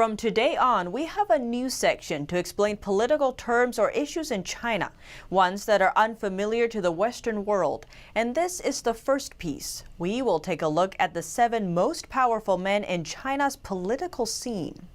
From today on, we have a new section to explain political terms or issues in China, ones that are unfamiliar to the Western world. And this is the first piece. We will take a look at the 7 most powerful men in China's political scene.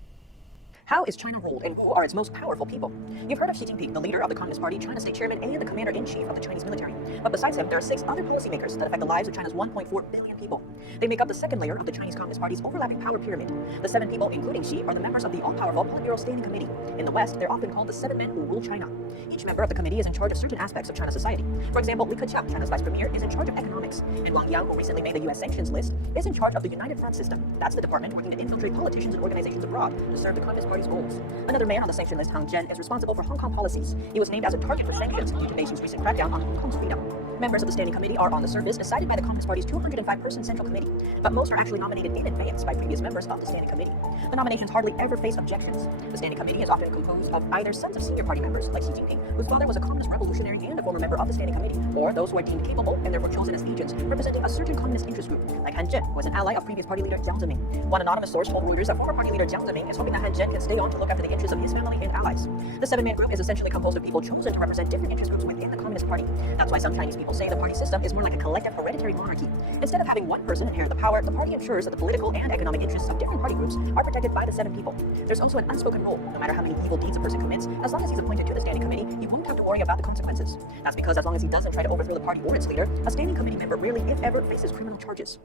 How is China ruled, and who are its most powerful people? You've heard of Xi Jinping, the leader of the Communist Party, China's state chairman, and the commander-in-chief of the Chinese military. But besides him, there are 6 other policymakers that affect the lives of China's 1.4 billion people. They make up the second layer of the Chinese Communist Party's overlapping power pyramid. The 7 people, including Xi, are the members of the all-powerful Politburo Standing Committee. In the West, they're often called the 7 men who rule China. Each member of the committee is in charge of certain aspects of China's society. For example, Li Keqiang, China's vice premier, is in charge of economics, and Wang Yang, who recently made the U.S. sanctions list, is in charge of the United Front system. That's the department working to infiltrate politicians and organizations abroad to serve the Communist Party's goals. Another man on the sanction list, Han Zhen, is responsible for Hong Kong policies. He was named as a target for sanctions due to Beijing's recent crackdown on Hong Kong's freedom. Members of the Standing Committee are, on the surface, decided by the Communist Party's 205-person Central Committee, but most are actually nominated in advance by previous members of the Standing Committee. The nominations hardly ever face objections. The Standing Committee is often composed of either sons of senior party members, like Xi Jinping, whose father was a communist revolutionary and a former member of the Standing Committee, or those who are deemed capable and therefore chosen as agents representing a certain communist interest group, like Han Zhen, who was an ally of previous party leader Jiang Zemin. One anonymous source told Reuters that former party leader Jiang Zemin is hoping that Han Zhen can stay on to look after the interests of his family and allies. The 7-man group is essentially composed of people chosen to represent different interest groups within the Communist Party. That's why some Chinese people say the party system is more like a collective hereditary monarchy. Instead of having one person inherit the power, the party ensures that the political and economic interests of different party groups are protected by the 7 people. There's also an unspoken rule. No matter how many evil deeds a person commits, as long as he's appointed to the Standing Committee, he won't have to worry about the consequences. That's because as long as he doesn't try to overthrow the party or its leader, a Standing Committee member rarely, if ever, faces criminal charges.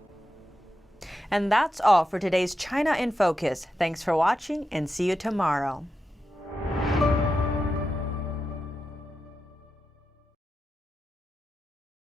And that's all for today's China in Focus. Thanks for watching and see you tomorrow.